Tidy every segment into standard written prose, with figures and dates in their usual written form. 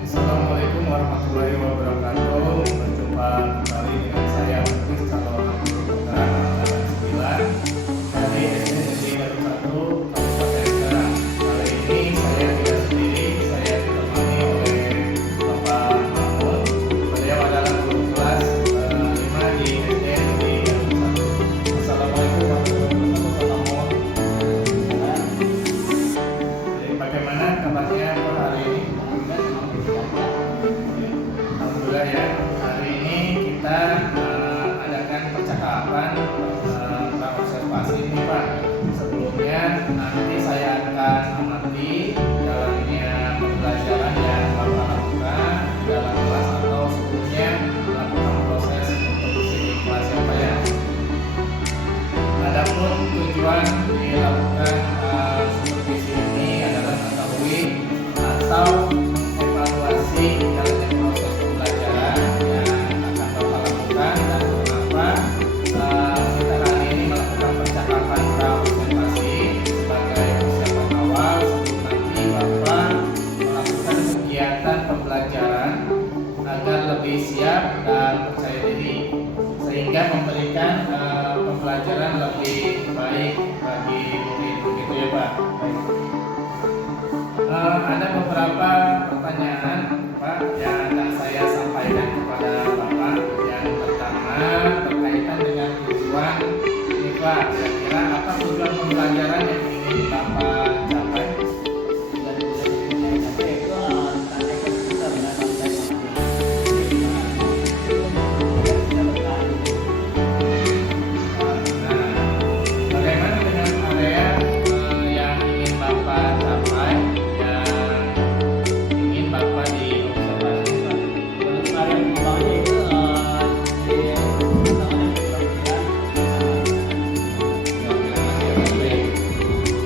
Assalamualaikum warahmatullahi wabarakatuh. Berjumpa kembali dengan saya Agus calon guru penggerak angkatan 9 dari SD Negeri Garut 1 Kabupaten Serang. Kali ini saya tidak sendiri, saya ditemani oleh Bapak Mahmud. Beliau adalah guru kelas 5 di SD Negeri Garut 1. Assalamualaikum warahmatullahi wabarakatuh, Pak Mahmud. Jadi, bagaimana kabarnya Pak hari ini? Alhamdulillah ya, hari ini kita adakan percakapan observasi ini Pak. Sebelumnya nanti saya akan amati jalannya pembelajaran yang Bapak lakukan di dalam kelas atau sebelumnya melakukan proses produksi di kelas ya Pak ya. Adapun tujuan dilakukan supervisi ini adalah mengetahui atau evaluasi jalannya proses pembelajaran yang akan Bapak lakukan dan kenapa kita hari ini melakukan percakapan pra-observasi sebagai persiapan awal sebelum nanti Bapak melakukan kegiatan pembelajaran agar lebih siap dan percaya diri sehingga memberikan pembelajaran lebih baik bagi murid, begitu ya Pak. Baik. Ada beberapa pertanyaan Pak yang akan saya sampaikan kepada Bapak. Yang pertama berkaitan dengan tujuan ini Pak, kira-kira apa tujuan pembelajaran yang ingin Bapak capai? Bagaimana dengan area yang ingin Bapak capai, yang ingin Bapak diobservasi Pak?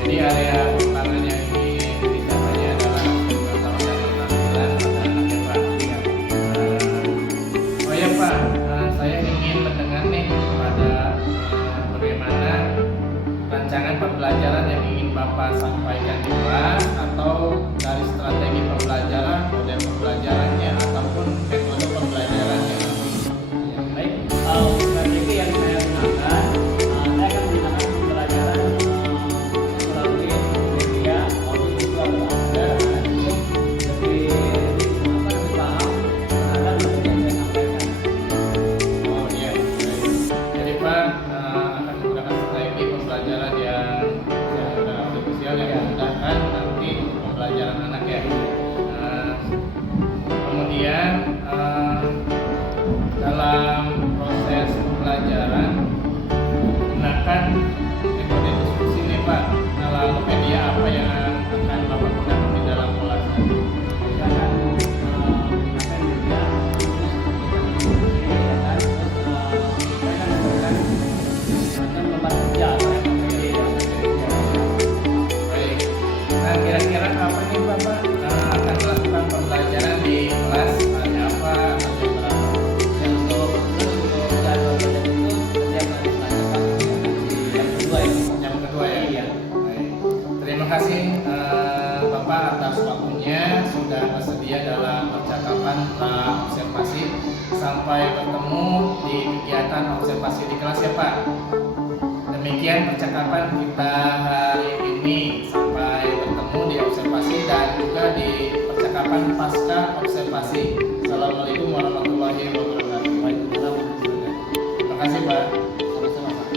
Jadi area pertama yang ingin dicapainya adalah pengetahuan dan keterampilan pada anak ya Pak. Oh ya Pak, saya ingin mendengar nih pada bagaimana rancangan pembelajaran yang ingin Bapak sampaikan di kelas atau dari strategi pembelajaran, model pembelajarannya ataupun metode pembelajarannya. Baik, strategi yang saya gunakan, saya akan menggunakan pembelajaran melalui media, audio visual agar anak itu lebih paham terhadap materi yang saya sampaikan. Oh iya, baik. Jadi Pak akan menggunakan strategi pembelajaran yang artifisial yang memudahkan nanti untuk pembelajaran anak ya. Kemudian dalam proses pembelajaran gunakan metode diskusi nih Pak. Nah, lalu media apa yang akan Bapak gunakan di dalam kelas? Saya akan menggunakan media saya akan memberikan semacam lembar kerja atau materi yang saya berikan. Baik. Nah, kira-kira apa nih Bapak akan melakukan pembelajaran di kelas hari apa atau berapa? Untuk jadwal belajar itu setiap hari Selasa Pak. Yang kedua itu Yang kedua ya. Iya. Baik. Terima kasih Bapak atas waktunya sudah bersedia dalam percakapan observasi. Sampai bertemu di kegiatan observasi di kelas ya Pak. Demikian percakapan kita hari ini. Sampai bertemu di observasi dan juga di percakapan pasca observasi. Assalamualaikum warahmatullahi wabarakatuh. Waalaikumsalam. Terima kasih Pak. Sama-sama Pak.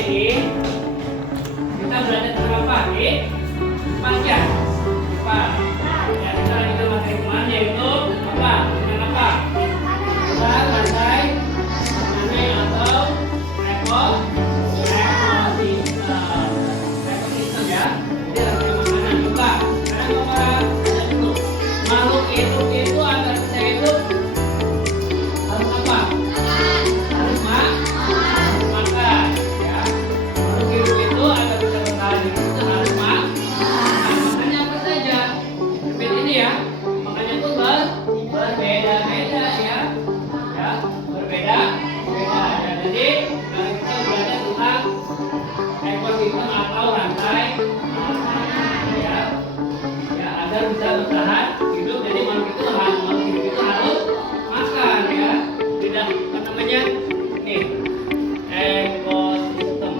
ini kita berada tentang apa? Di depan ya. Depan. Ya, kita lanjutkan materi kemarin yaitu apa? Dengan apa? Dengan lantai atau ekosistem ya. Jadi lantai makanan juga. Sekarang ada dulu. Makhluk itu agar bisa hidup harus apa? Harus makan ya. Makhluk hidup itu agar bisa bertahan hidup itu harus makan. Makanya apa saja? Seperti ini ya. Makanya itu berbeda-beda ya. Ya, berbeda. Ya. Jadi kita belajar tentang ekosistem atau rantai ya. Ya, agar bisa bertahan hidup. Jadi makhluk hidup itu harus makan ya. Tidak apa namanya? Nih, ekosistem.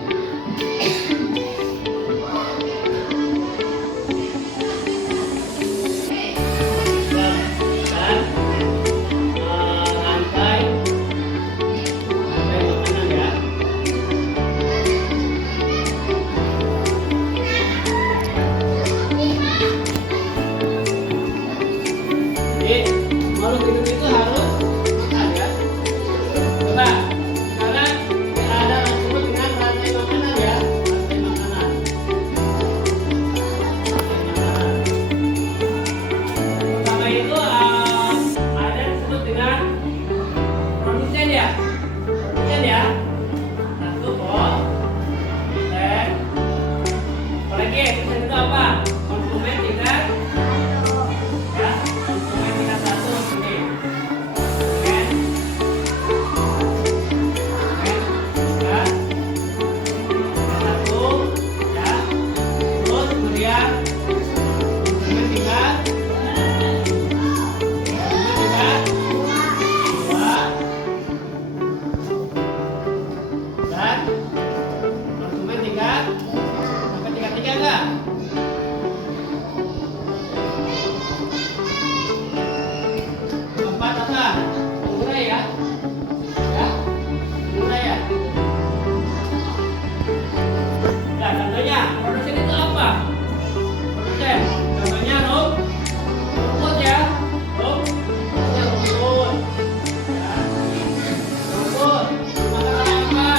Dan rantai makanan ya. Jadi makhluk hidup itu harus makan ya. Coba sekarang ada disebut dengan rantai makanan ya. Rantai makanan. Pertama itu ada disebut dengan produsen ya. Produsen ya. Satu produsen. Apalagi produsen itu apa? Konsumen tingkat ya. Konsumen tingkat satu ini. Konsumen. Ya. Satu ya. Terus kemudian konsumen tingkat dua dan konsumen tingkat sampai tingkat tiga enggak? Keempat apa? Pengguna ya? Ya? Pengguna ya? Ya, contohnya produsen itu apa? Produsen, contohnya rumput ya? Contohnya rumput. Ya. Rumput, dimakan oleh apa?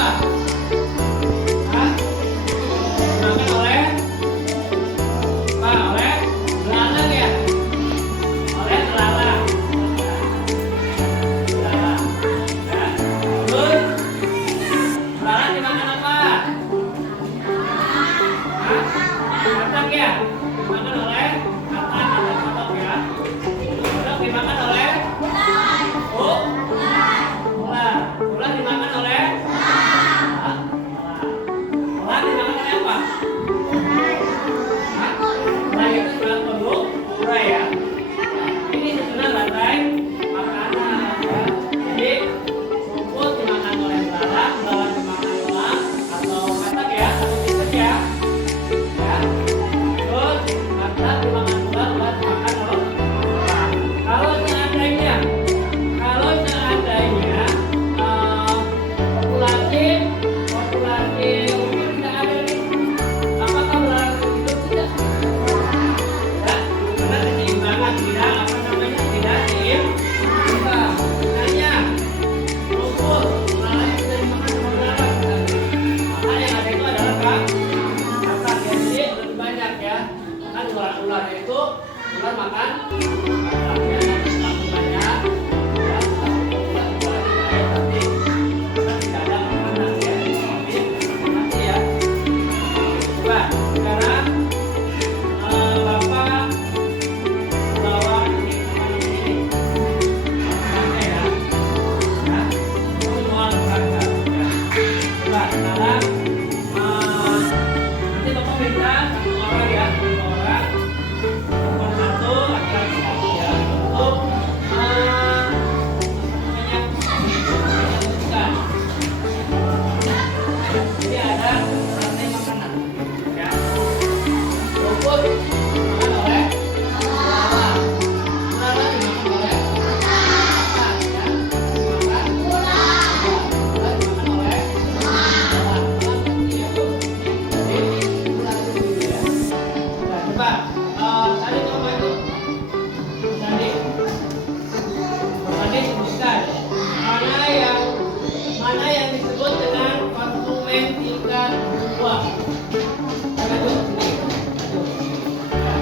konsumen tingkat 2. Maju sini. Maju sini. Ya.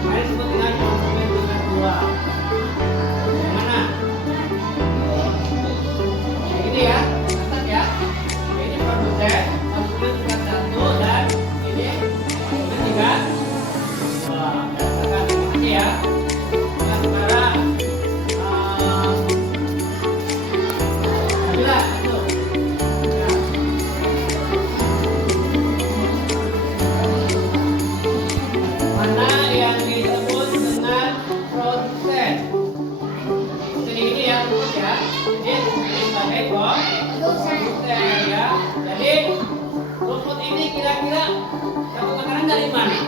Mari sebut dengan konsumen tingkat 2. Yang mana? Yang ini ya. Catat ya. Ini produsen konsumen tingkat 1 dan ini konsumen tingkat 2. Terima kasih ya. Nah, sekarang majulah, maju. Ya. Mana yang disebut dengan produsen? Ini ya, rumus ya. Jadi ini sebagai produsen ya. Jadi rumput ini kira-kira dapat makanan dari mana?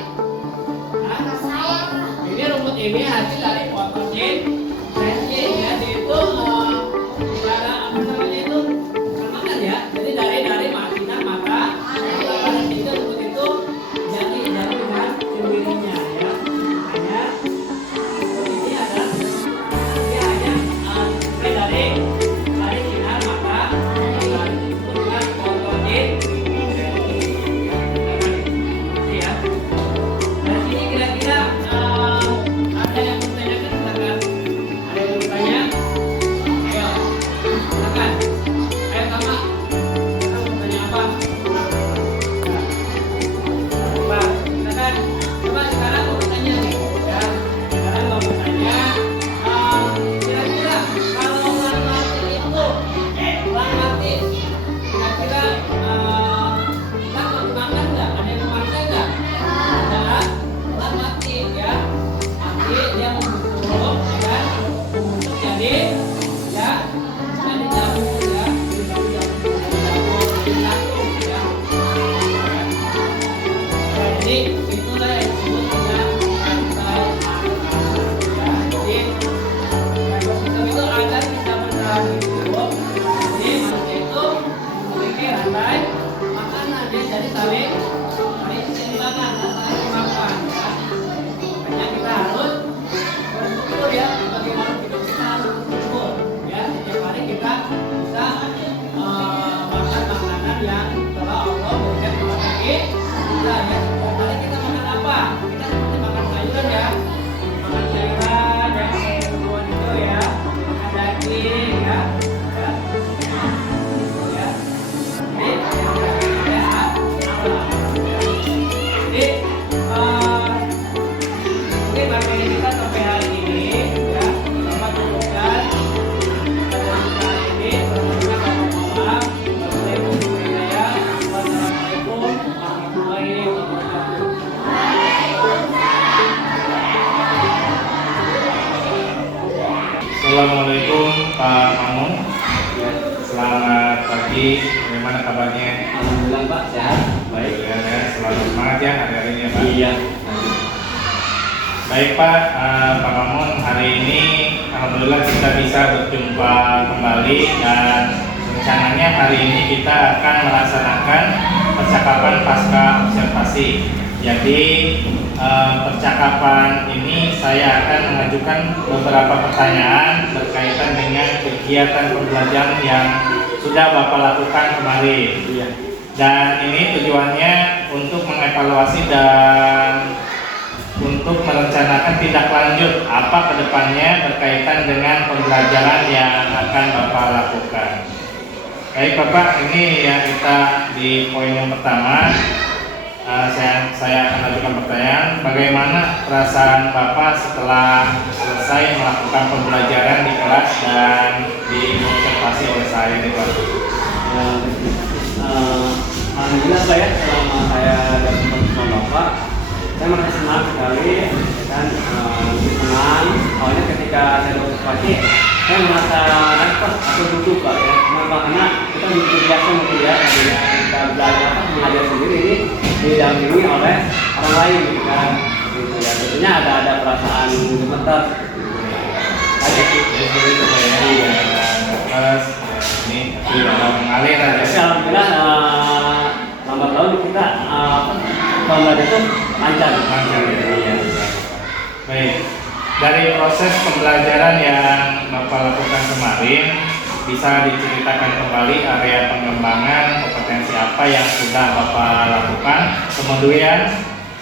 Ini rumput ini hasil dari fotosintesis ya, itu cara apa namanya itu makan ya. Jadi dari sinar matahari itu rumput itu jadi dengan sendirinya ya. Hanya rumput ini ada dia hanya suplai dari sinar matahari itu dengan fotosintesis ya. Dari sini kira-kira ada yang bertanyakan, silakan. Ada yang bertanya? Ayo, silakan. Ayo Tama. Kamu bertanya apa? Apa? Silakan. Coba sekarang mau bertanya nih. Ya. Sekarang mau bertanya. Kira-kira kalau ular mati itu, ular mati, kira-kira kita mau dimakan nggak? Ada yang memakai nggak? Ada. Ular mati ya. Mati dia membusuk ya kan, membusuk jadi ya jadi jamur ya, jadi jamur ya. Jadi itulah yang disebut dengan rantai makanan ya. Jadi ekosistem itu agar bisa bertahan hidup, jadi manusia itu memiliki rantai makanan ya, jadi saling keseimbangan, saling makan ya. Makanya kita harus bersyukur ya, sebagai makhluk hidup kita harus bersyukur ya. Setiap hari kita bisa makan makanan yang telah Allah berikan kepada kita ya. Setiap hari kita makan apa? Kita seperti makan sayuran ya, makan sayuran ya, makan buah itu ya, makan daging ya, ya. Ya. Jadi sehat apa? Jadi mungkin materi kita sampai hari ini ya, dapat cukupkan pada hari ini. Wassalamualaikum warahmatullahi wabarakatuh. Assalamualaikum Pak Mamun. Selamat pagi. Bagaimana kabarnya? Alhamdulillah Pak, sehat. Baik ya, selalu semangat ya hari ini ya Pak. Iya. Baik Pak, Pak Mamun, hari ini alhamdulillah kita bisa berjumpa kembali dan rencananya hari ini kita akan melaksanakan percakapan pasca observasi. Jadi percakapan ini saya akan mengajukan beberapa pertanyaan berkaitan dengan kegiatan pembelajaran yang sudah Bapak lakukan kemarin. Iya. Dan ini tujuannya untuk mengevaluasi dan untuk merencanakan tindak lanjut apa kedepannya berkaitan dengan pembelajaran yang akan Bapak lakukan. Baik Bapak, ini yang kita di poin yang pertama. Saya akan ajukan pertanyaan, bagaimana perasaan Bapak setelah selesai melakukan pembelajaran di kelas dan diobservasi oleh saya ini Pak? Alhamdulillah Pak ya, selama saya dapat bersama Bapak, saya merasa senang sekali dan senang. Soalnya ketika saya observasi, saya merasa dapat atau duduk Pak ya. Kenapa? Karena kita begitu biasa mungkin ya, kita belajar mengajar sendiri ini didampingi oleh orang lain gitu kan, gitu ya. Tentunya ada perasaan gemetar. Aja sih, seperti itu Pak ya. Terus ini sudah mengalir aja. Alhamdulillah lambat laun kita pembelajaran itu lancar. Ya. Baik, dari proses pembelajaran yang Bapak lakukan kemarin, bisa diceritakan kembali area pengembangan kompetensi evaluasi apa yang sudah Bapak lakukan, kemudian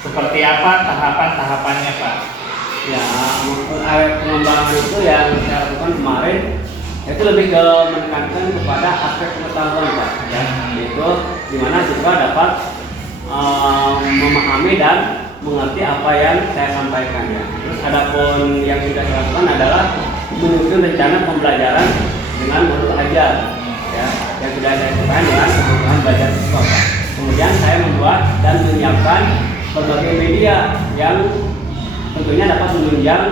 seperti apa tahapan-tahapannya Pak? Ya, pengembangan itu yang saya lakukan kemarin itu lebih ke menekankan kepada aspek pengetahuan Pak, ya, yaitu dimana siswa dapat memahami dan mengerti apa yang saya sampaikan ya. Terus adapun yang sudah saya lakukan adalah menyusun rencana pembelajaran dengan modul ajar ya, yang sudah saya sampaikan dengan kebutuhan belajar siswa Pak. Kemudian saya membuat dan menyiapkan berbagai media yang tentunya dapat menunjang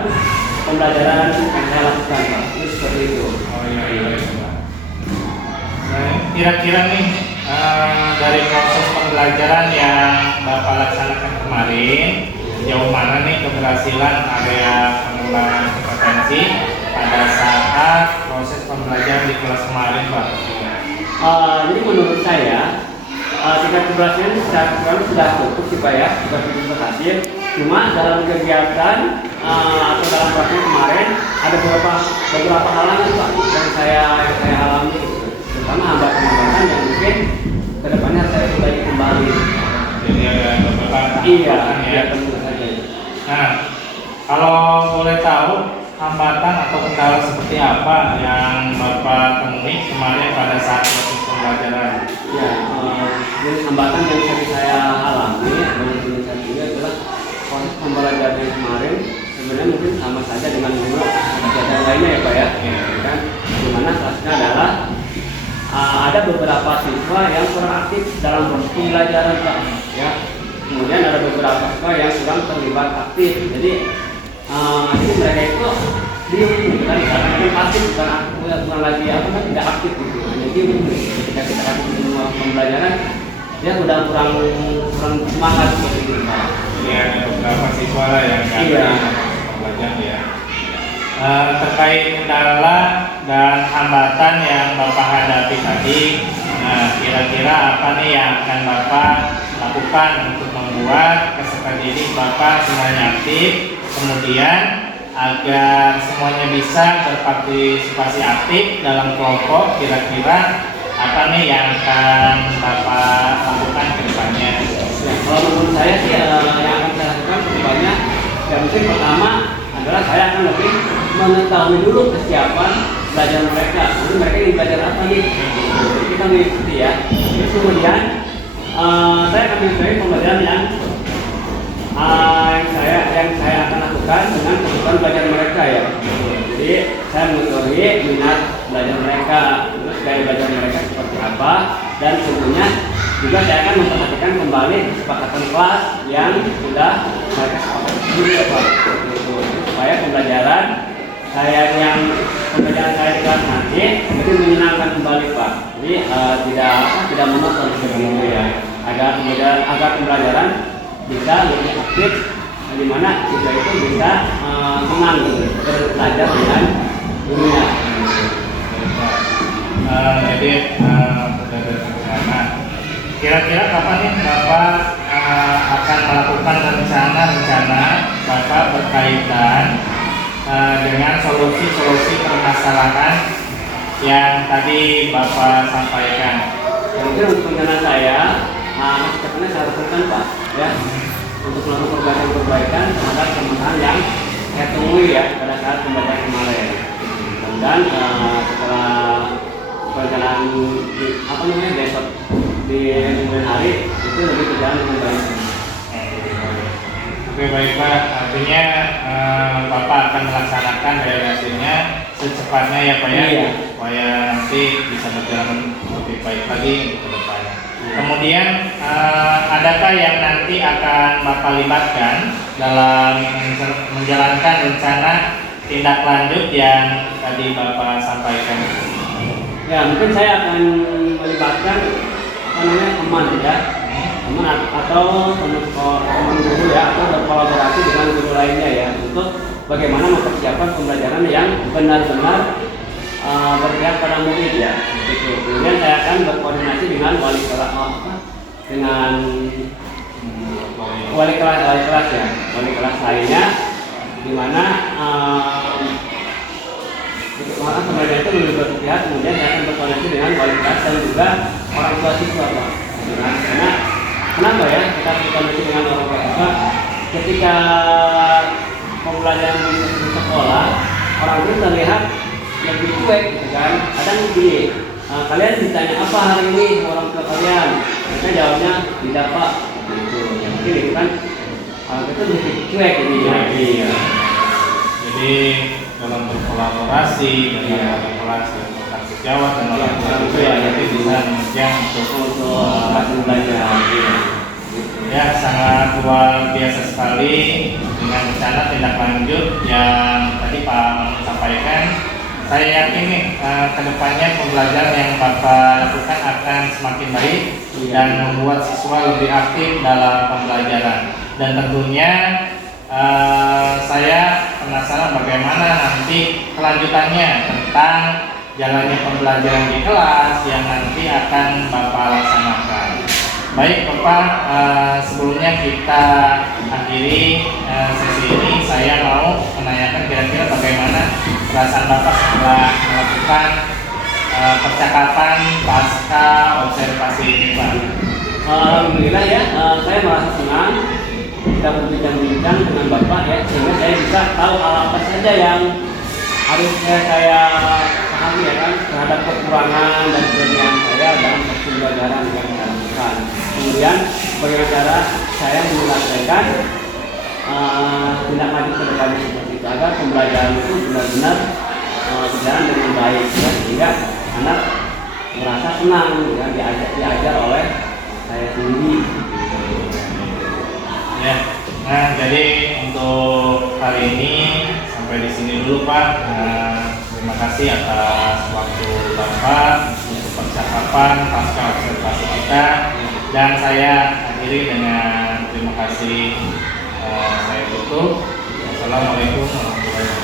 pembelajaran yang saya lakukan Pak. Itu seperti itu. Oh iya. Nah, kira-kira nih dari proses pembelajaran yang Bapak laksanakan kemarin, sejauh mana nih keberhasilan area pengembangan kompetensi pada saat proses pembelajaran di kelas kemarin Pak? Jadi menurut saya tingkat keberhasilan sekarang sudah cukup sih Pak ya, sudah cukup berhasil. Cuma dalam kegiatan atau dalam proses kemarin ada beberapa halangan Pak yang saya alami, terutama hambatan-hambatan yang mungkin kedepannya saya perbaiki kembali. Jadi ada beberapa Iya, ya. tentu saja. Nah, kalau boleh tahu hambatan atau kendala seperti apa yang Bapak temui kemarin pada saat proses pembelajaran? Ya, jenis hambatan yang sering saya alami dalam saat ini adalah proses pembelajaran yang kemarin sebenarnya mungkin sama saja dengan dulu pembelajaran lainnya ya Pak ya. Kan, dimana salah adalah ada beberapa siswa yang kurang aktif dalam proses pembelajaran Pak ya. Kemudian ada beberapa siswa yang kurang terlibat aktif. Jadi mereka itu diem kan, karena pasif bukan lagi tidak aktif gitu, hanya diem. Ketika kita aktif di pembelajaran dia udah kurang semangat seperti itu Pak. Jadi ada beberapa siswa lah yang belajar ya. Terkait kendala dan hambatan yang Bapak hadapi tadi, nah kira-kira apa nih yang akan Bapak lakukan untuk membuat peserta didik Bapak semuanya aktif, kemudian agar semuanya bisa berpartisipasi aktif dalam kelompok? Kira-kira apa nih yang akan Bapak lakukan ke depannya? Ya, kalau menurut saya sih yang akan saya lakukan ke depannya, yang mungkin pertama adalah saya akan lebih mengetahui dulu kesiapan belajar mereka. Jadi mereka ingin belajar apa nih? Jadi kita mengikuti ya. Terus kemudian saya akan mengikuti pembelajaran yang saya akan lakukan dengan kebutuhan belajar mereka ya. Jadi saya mengetahui minat belajar mereka, terus gaya belajar mereka seperti apa, dan tentunya juga saya akan memperhatikan kembali kesepakatan kelas yang sudah mereka sepakati sebelumnya Pak. Supaya pembelajaran saya di kelas nanti itu menyenangkan kembali Pak. Jadi tidak monoton seperti itu ya. Agar pembelajaran bisa lebih aktif, di mana siswa itu bisa senang belajar dengan dunia. Jadi kira-kira kapan nih Bapak akan melakukan rencana Bapak berkaitan dengan solusi permasalahan yang tadi Bapak sampaikan? Mungkin untuk rencana saya, maksudnya saya lakukan Pak ya, untuk melakukan perbaikan terhadap kelemahan yang saya temui ya pada saat pembelajaran kemarin. Dan setelah perencanaan besok di kemudian hari itu lebih berjalan dengan baik. Oke baik Pak, artinya Bapak akan melaksanakan hasilnya secepatnya ya Pak ya, supaya nanti bisa berjalan lebih baik lagi untuk ke depannya. Kemudian adakah yang nanti akan Bapak libatkan dalam menjalankan rencana tindak lanjut yang tadi Bapak sampaikan? Ya, mungkin saya akan melibatkan teman ya, teman atau teman guru ya, atau berkolaborasi dengan guru lainnya ya, untuk bagaimana mempersiapkan pembelajaran yang benar-benar berpihak pada murid ya. Gitu. Kemudian saya akan berkoordinasi dengan wali kelas ya, wali kelas lainnya, di mana pembelajaran itu lebih berpihak. Kemudian saya akan berkoordinasi dengan wali kelas dan juga orang tua siswa Pak. kenapa ya kita mesti dengan orang tua siswa ketika pembelajaran di sekolah orang itu terlihat lebih cuek gitu kan. Kadang begini, kalian ditanya apa hari ini orang tua kalian, mereka jawabnya tidak pak gitu. Ya mungkin itu kan itu lebih cuek ini ya. Iya. Jadi dalam berkolaborasi dengan wali kelas dan bertanggung jawab dan orang tua juga ya nanti bisa menunjang untuk belajar. Ya sangat luar biasa sekali dengan rencana tindak lanjut yang tadi Pak Mamun sampaikan. Saya yakin nih kedepannya pembelajaran yang Bapak lakukan akan semakin baik dan membuat siswa lebih aktif dalam pembelajaran. Dan tentunya saya penasaran bagaimana nanti kelanjutannya tentang jalannya pembelajaran di kelas yang nanti akan Bapak laksanakan. Baik Bapak, sebelumnya kita akhiri sesi ini. Saya mau menanyakan kira-kira bagaimana perasaan Bapak setelah melakukan percakapan pasca observasi ini Pak. Alhamdulillah ya, saya merasa senang kita berbincang-bincang dengan Bapak ya, sehingga saya bisa tahu apa saja yang harusnya saya pahami ya kan terhadap kekurangan dan kelebihan saya dalam pembelajaran yang saya lakukan. Kemudian bagaimana cara saya menyelesaikan tindak lanjut ke depannya seperti itu agar pembelajaran itu benar-benar berjalan dengan baik ya, sehingga anak merasa senang ya, diajar oleh saya sendiri. Ya, nah jadi untuk hari ini sampai di sini dulu Pak. Terima kasih atas waktu Bapak untuk percakapan pasca observasi kita, dan saya akhiri dengan terima kasih. Saya tutup. Wassalamualaikum warahmatullahi wabarakatuh.